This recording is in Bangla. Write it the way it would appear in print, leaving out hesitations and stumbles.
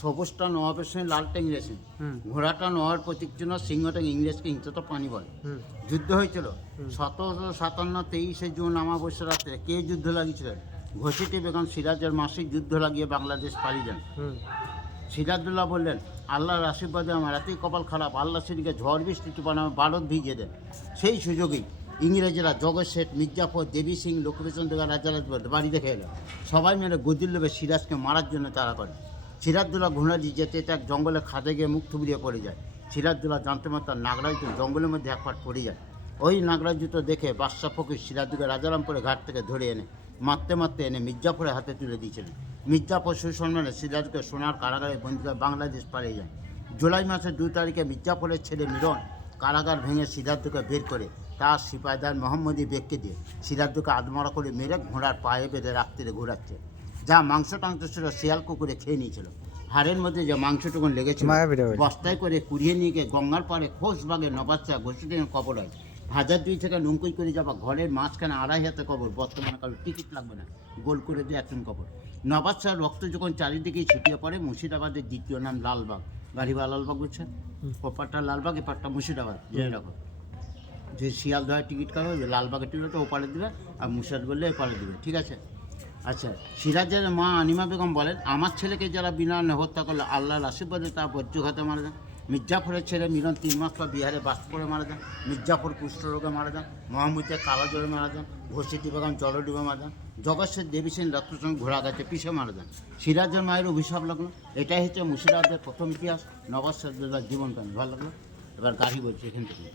সবুজটা নবাবের সঙ্গে লালটা ইংরেজ, ঘোড়াটা নবাবের প্রতীক জন্য, সিংহটা ইংরেজকে ইংরেজটা পানি বলে। যুদ্ধ হয়েছিল 1757 23শে জুন অমাবস্যা রাত্রে। কে যুদ্ধ লাগিয়েছিলেন? ঘসিটি বেগম সিরাজের মাসিক যুদ্ধ লাগিয়ে বাংলাদেশ পালিয়ে যান। সিরাজুল্লাহ বললেন, আল্লাহর আশীর্বাদে আমার এতই কপাল খারাপ, আল্লাহ সেদিকে ঝড় বৃষ্টি তুফান আমার ভারত ভিজিয়ে দেন। সেই সুযোগেই ইংরেজরা জগৎ শেঠ, মির্জাফর, দেবী সিং, লক্ষ্মীচন্দ্র রাজারাজ বাড়ি দেখে এলো। সবাই মিলে গদির লোভে সিরাজকে মারার জন্য তাড়া করে। সিরাজদৌল্লা ঘোড়াটি যেতে এক জঙ্গলে খাদে গিয়ে মুখ থুবড়িয়ে পড়ে যায়। সিরাজদৌল্লা জানতে পারত নাগরাজ জঙ্গলের মধ্যে এক পাট পড়ে যায়। ওই নাগরাজ জুতো দেখে বাদশাহ ফকির সিরাজদৌল্লাকে রাজারামপুরে ঘাট থেকে ধরে এনে মারতে মারতে এনে মির্জাফরের হাতে তুলে দিয়েছিলেন। মির্জাফর সুসম্মানে সিরাজকে সোনার কারাগারে বন্দি করে বাংলাদেশ পালিয়ে যায়। জুলাই মাসের 2 তারিখে মির্জাফরের ছেলে মিরন কারাগার ভেঙে সিরাজদৌল্লাকে বের করে তার সিপাহীদার মোহাম্মদী বেগকে দিয়ে সিরাজদৌল্লাকে আধমরা করে মেরে ঘোড়ার পায়ে বেঁধে রাত্রিরে ঘোরাচ্ছে। যা মাংস টাংস ছিল শিয়াল কুকুরে খেয়ে নিয়েছিল। হাড়ের মধ্যে যে মাংসটুকুন লেগেছিল বস্তায় করে কুড়িয়ে নিয়ে গিয়ে গঙ্গার পাড়ে খোশবাগে নবাচ্চা ঘষিতে কবর হয়। 1002 থেকে নৌকোই করে যাবা ঘরের মাঝখানে 2.5 হাতে কবর। বর্তমানে কারো টিকিট লাগবে না, গোল করে দিয়ে একজন কবর। নবাচ্চার রক্ত যখন চারিদিকেই ছিটিয়ে পড়ে, মুর্শিদাবাদের দ্বিতীয় নাম লালবাগ। গাড়িবা লালবাগ বুঝছেন? ওপারটা লালবাগ, এপারটা মুর্শিদাবাদ। জেনে রাখো, যে শিয়ালদহে টিকিট কাটবে, লালবাগের টিকিটটা ওপারে দেবে, আর মুর্শিদাবাদ বললে এপারে দেবে, ঠিক আছে? আচ্ছা, সিরাজের মা আনিমা বেগম বলেন, আমার ছেলেকে যারা বিনা হত্যা করলো, আল্লাহর আশীর্বাদে তা বজ্রঘাতে মারা যান। মির্জাফরের ছেলে মিলন 3 মাস পর বিহারে বাস করে মারা যান। মির্জাফর কুষ্ঠরোগে মারা যান। মোহাম্মদে কালা জ্বরে মারা যান। ঘসিটি বেগম জলডিবে মারা যান। জগৎসের দেবী সেন রত্ন সঙ্গে ঘোড়া গাছে পিষে মারা যান। সিরাজের মায়ের অভিশাপ লাগলো। এটাই হচ্ছে মুর্শিদাবাদের প্রথম ইতিহাস, নবাব সিরাজউদ্দৌলার জীবন কাহিনী। ভালো লাগলো? এবার গাড়ি বলছি এখান থেকে।